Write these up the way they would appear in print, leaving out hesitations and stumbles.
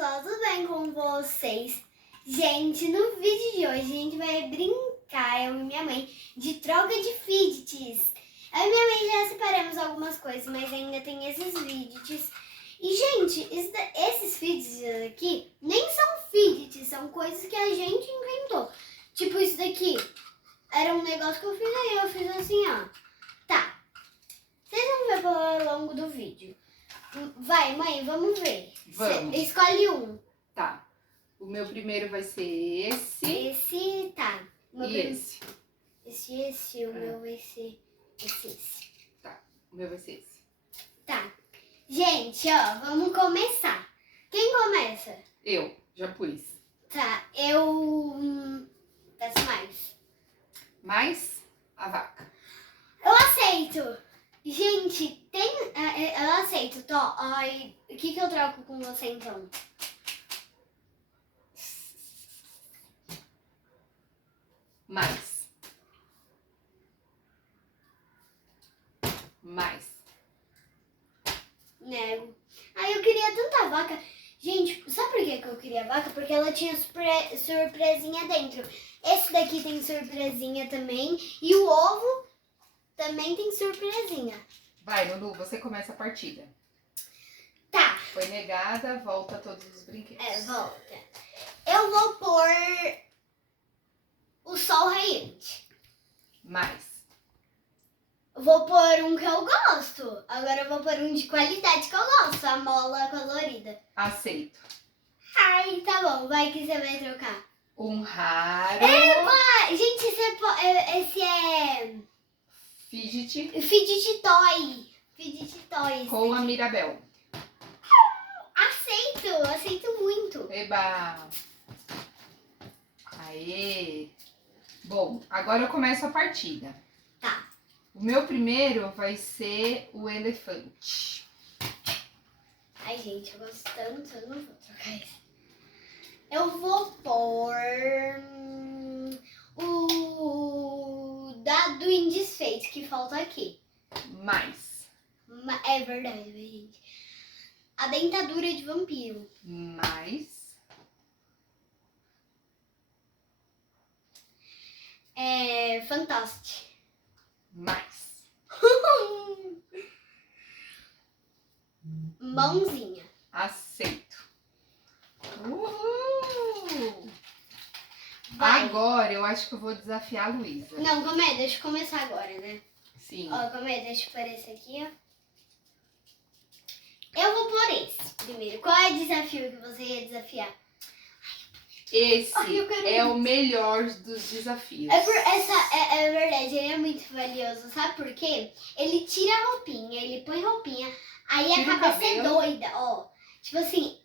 pessoal, tudo bem com vocês? Gente, no vídeo de hoje a gente vai brincar, eu e minha mãe, de troca de fidgets. Eu e minha mãe já separamos algumas coisas, mas ainda tem esses fidgets. E, gente, esses fidgets aqui nem são fidgets, são coisas que a gente inventou. Tipo, isso daqui era um negócio que eu fiz aí, eu fiz assim, ó. Tá, vocês vão ver pelo longo do vídeo. Vai, mãe, vamos ver. Vamos. Escolhe um. Tá. O meu primeiro vai ser esse. Esse, tá. Esse. Esse. O meu vai ser esse. Tá. O meu vai ser esse. Tá. Gente, ó, vamos começar. Quem começa? Eu. Já pus. Tá, eu... Peço mais. Mais a vaca. Eu aceito. Gente, eu aceito. Ai, o que eu troco com você, então? Mais. Mais. Nego. Ai, eu queria tanta vaca. Gente, sabe por que eu queria vaca? Porque ela tinha surpresinha dentro. Esse daqui tem surpresinha também. E o ovo também tem surpresinha. Vai, Lulu, você começa a partida. Tá. Foi negada, volta todos os brinquedos. Volta. Eu vou pôr o sol radiante. Mais. Vou pôr um que eu gosto. Agora eu vou pôr um de qualidade que eu gosto. A mola colorida. Aceito. Ai, tá bom. Vai que você vai trocar. Um raro. Epa! Gente, esse é... Fidget Fidget Toy. Fidget Toy. com a Mirabel. Aceito muito. Eba! Aê! Bom, agora eu começo a partida. Tá. O meu primeiro vai ser o elefante. Ai, gente, eu gosto tanto, eu não vou trocar esse. Eu vou pôr o do indesfeito que falta aqui. Mais. É verdade, gente. A dentadura de vampiro. Mais. É fantástico. Mais. Mãozinha. Aceito. Uhul! Vai. Agora eu acho que eu vou desafiar a Luísa. Não, calma aí, deixa eu começar agora, né? Sim. Ó, calma aí, deixa eu pôr esse aqui, ó. Eu vou pôr esse primeiro. Qual é o desafio que você ia desafiar? Esse Ai, eu quero é muito. o melhor dos desafios. É verdade, ele é muito valioso, sabe por quê? Ele tira a roupinha, ele põe roupinha, aí Tira a o cabeça é cabelo. doida, ó. Tipo assim,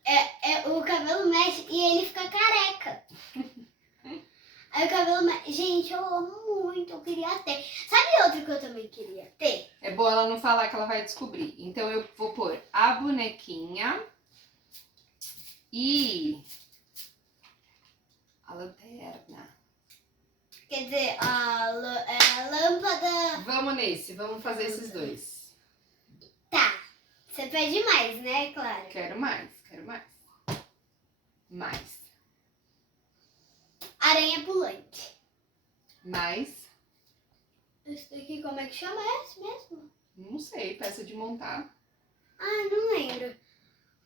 o cabelo mexe e ele fica careca. Aí o cabelo mexe. Gente, eu amo muito, eu queria ter. Sabe outro que eu também queria ter? É bom ela não falar que ela vai descobrir. Então eu vou pôr a bonequinha e a lanterna. Quer dizer, a lâmpada... Vamos nesse, vamos fazer esses dois. Tá, você pede mais, né, claro. Quero mais, quero mais. Mais. Aranha pulante. Mais. Esse daqui, como é que chama esse mesmo? Não sei, peça de montar. Ah, não lembro.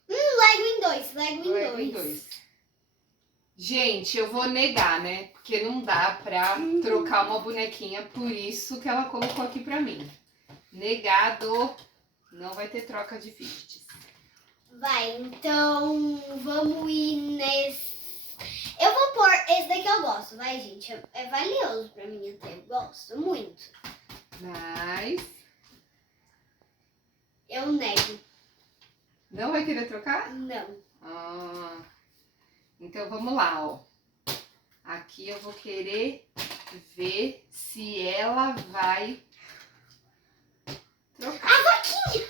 Lego em dois. Lego em dois. Gente, eu vou negar, né? Porque não dá pra trocar uma bonequinha, por isso que ela colocou aqui pra mim. Negado. Não vai ter troca de fidgets. Vai, então vamos ir nesse. Eu vou pôr esse daqui eu gosto, vai, gente. É valioso pra mim até, eu gosto muito. Mas... Eu nego. Não vai querer trocar? Não. Ah, então vamos lá, ó. Aqui eu vou querer ver se ela vai trocar. A vaquinha!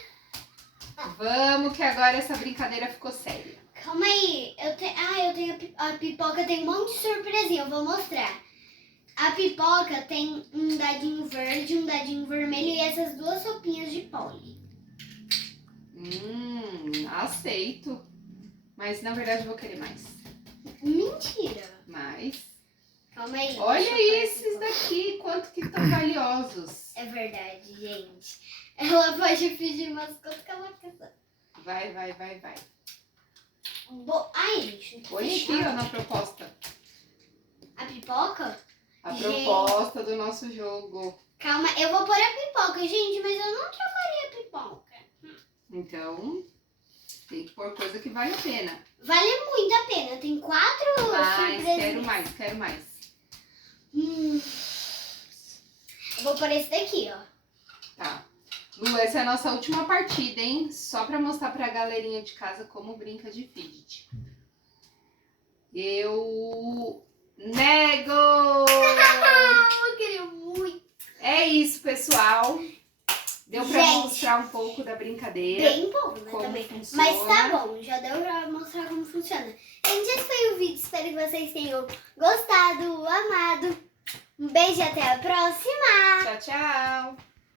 Vamos que agora essa brincadeira ficou séria. Calma aí, eu tenho a pipoca, tem um monte de surpresinha, eu vou mostrar. A pipoca tem um dadinho verde, um dadinho vermelho e essas duas sopinhas de Polly. Aceito. Mas na verdade eu vou querer mais. Mentira. Mais. Calma aí. deixa Olha eu pôr esses aqui. daqui, quanto que estão valiosos. É verdade, gente. Ela pode pedir umas coisas que ela quiser. Vai. Ai, gente. Olha aqui, ó, na proposta. A pipoca? A Gente. proposta do nosso jogo. Calma, eu vou pôr a pipoca, gente, mas eu não trocaria a pipoca. Então, tem que pôr coisa que vale a pena. Vale muito a pena. Tem 4 Mas surpresas. quero mais. Eu vou pôr esse daqui, ó. Tá. Lu, essa é a nossa última partida, hein? Só pra mostrar pra galerinha de casa como brinca de fidget. Eu nego! Eu queria muito. É isso, pessoal. Deu pra Gente, mostrar um pouco da brincadeira. Bem bom, né, como também. funciona. Mas tá bom, já deu pra mostrar como funciona. Gente, esse foi o vídeo. Espero que vocês tenham gostado, amado. Um beijo e até a próxima. Tchau, tchau!